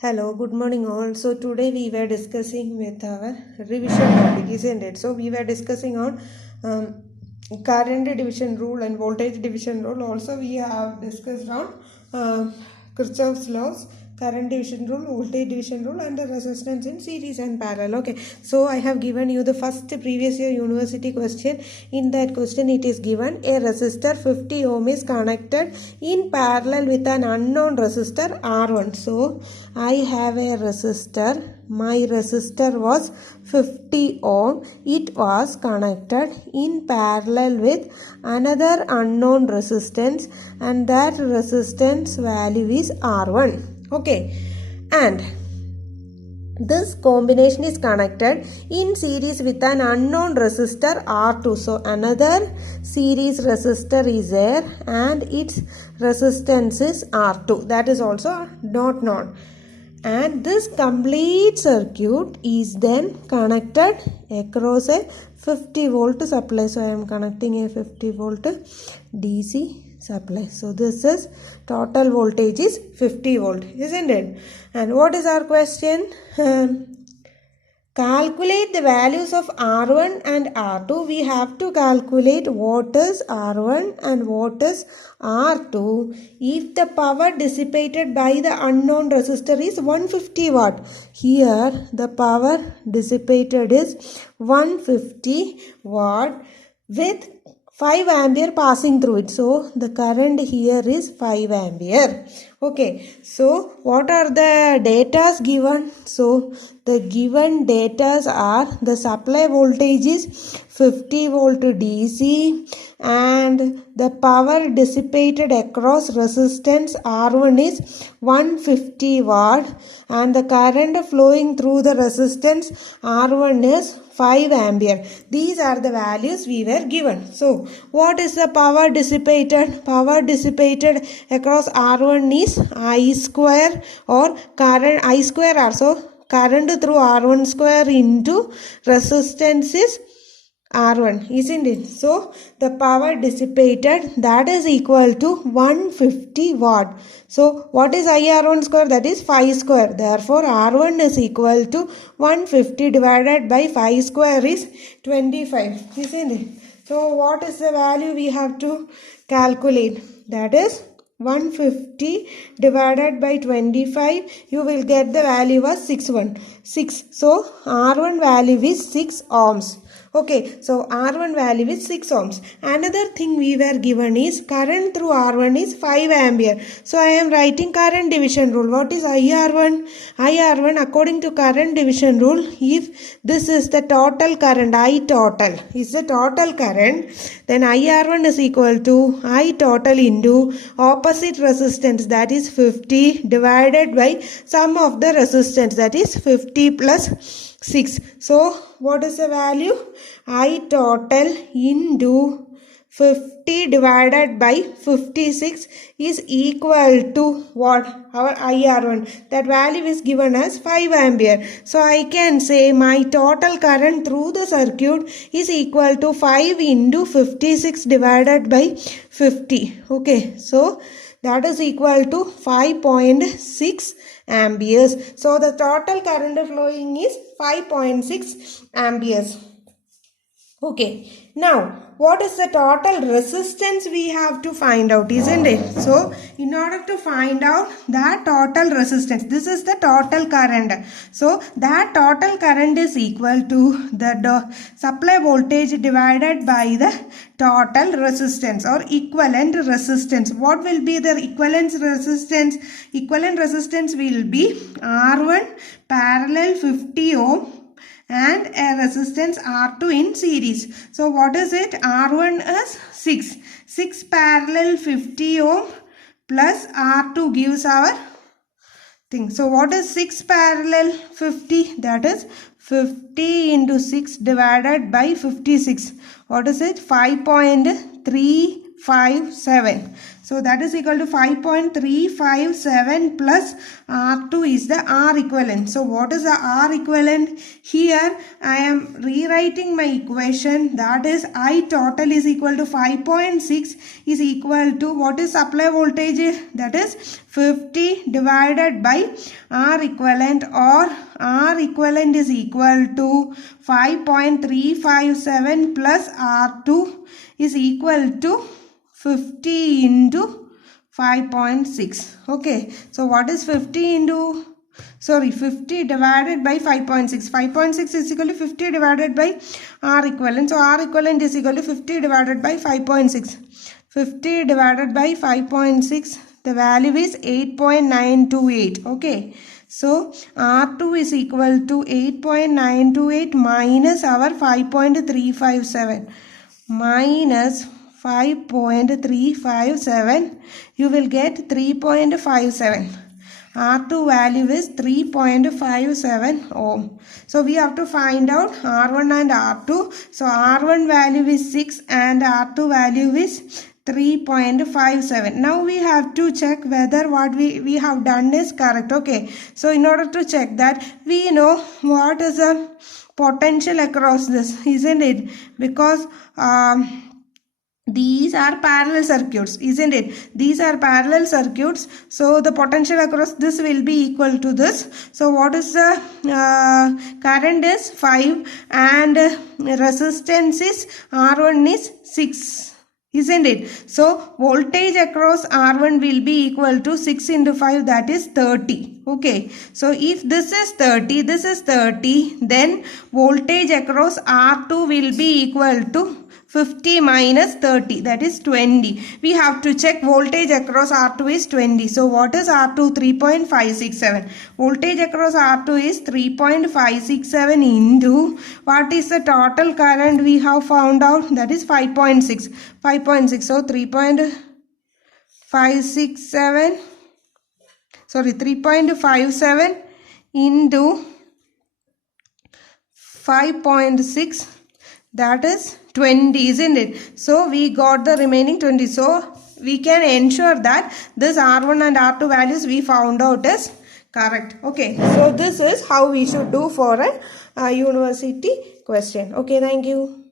Hello, good morning all. So today we were discussing with our revision topic, isn't it? So we were discussing on current division rule and voltage division rule. Also we have discussed on Kirchhoff's laws, current division rule, voltage division rule and the resistance in series and parallel. Okay, so I have given you the first previous year university question. In that question it is given a resistor 50 ohm is connected in parallel with an unknown resistor R1. So I have a resistor. My resistor was 50 ohm. It was connected in parallel with another unknown resistance and that resistance value is R1. Okay, and this combination is connected in series with an unknown resistor R2. So another series resistor is there and its resistance is R2. That is also not known. And this complete circuit is then connected across a 50 volt supply. So I am connecting a 50 volt DC supply. So this is total voltage is 50 volt, isn't it? And what is our question? Calculate the values of R1 and R2. We have to calculate what is R1 and what is R2 if the power dissipated by the unknown resistor is 150 watt. Here the power dissipated is 150 watt with 5 ampere passing through it. So the current here is 5 ampere. Okay, so what are the datas given? So the given datas are the supply voltage is 50 volt DC and the power dissipated across resistance R1 is 150 watt and the current flowing through the resistance R1 is 5 ampere. These are the values we were given. So what is the power dissipated? Power dissipated across R1 is I square or current I square R. So current through R1 square into resistance is R1, isn't it? So the power dissipated, that is equal to 150 watt. So what is IR1 square? That is 5 square. Therefore R1 is equal to 150 divided by 5 square is 25, isn't it? So what is the value we have to calculate? That is 150 divided by 25. You will get the value as 6. So R1 value is 6 ohms. Okay, so R1 value is 6 ohms. Another thing we were given is current through R1 is 5 ampere. So I am writing current division rule. What is IR1? IR1 according to current division rule, if this is the total current, I total is the total current, then IR1 is equal to I total into opposite resistance, that is 50 divided by sum of the resistance, that is 50 plus 6. So what is the value? I total into 50 divided by 56 is equal to what? Our IR1. That value is given as 5 ampere. So I can say my total current through the circuit is equal to 5 into 56 divided by 50. Okay, so that is equal to 5.6 amperes. So the total current flowing is 5.6 amperes. Okay, now what is the total resistance we have to find out, isn't it? So in order to find out that total resistance, this is the total current. So that total current is equal to the supply voltage divided by the total resistance or equivalent resistance. What will be the equivalent resistance? Equivalent resistance will be R1 parallel 50 ohm and a resistance R2 in series. So what is it? R1 is 6. 6 parallel 50 ohm plus R2 gives our thing. So what is 6 parallel 50? That is 50 into 6 divided by 56. What is it? 5.357. So that is equal to 5.357 plus R2 is the R equivalent. So what is the R equivalent? Here I am rewriting my equation, that is I total is equal to 5.6 is equal to what is supply voltage? That is 50 divided by R equivalent, or R equivalent is equal to 5.357 plus R2 is equal to 50 into 5.6. Okay, so what is 50 divided by 5.6? 5.6 is equal to 50 divided by R equivalent. So R equivalent is equal to 50 divided by 5.6. 50 divided by 5.6, the value is 8.928. Okay, so R2 is equal to 8.928 minus our 5.357 minus 5.357, you will get 3.57. R2 value is 3.57 ohm. So we have to find out R1 and R2. So R1 value is 6 and R2 value is 3.57. Now we have to check whether what we have done is correct. Okay, so in order to check that, we know what is the potential across this, isn't it? Because these are parallel circuits, isn't it? These are parallel circuits, so the potential across this will be equal to this. So what is the current is 5 and resistance is R1 is 6, isn't it? So voltage across R1 will be equal to 6 into 5, that is 30. Okay, so if this is 30, this is 30, then voltage across R2 will be equal to 50 minus 30, that is 20. We have to check voltage across R2 is 20. So what is R2? 3.567. Voltage across R2 is 3.567 into what is the total current we have found out? That is 5.6. 5.6. So 3.567. Sorry, 3.57 into 5.6, that is 20, isn't it? So we got the remaining 20. So we can ensure that this R1 and R2 values we found out is correct. Okay, so this is how we should do for a university question. Okay, thank you.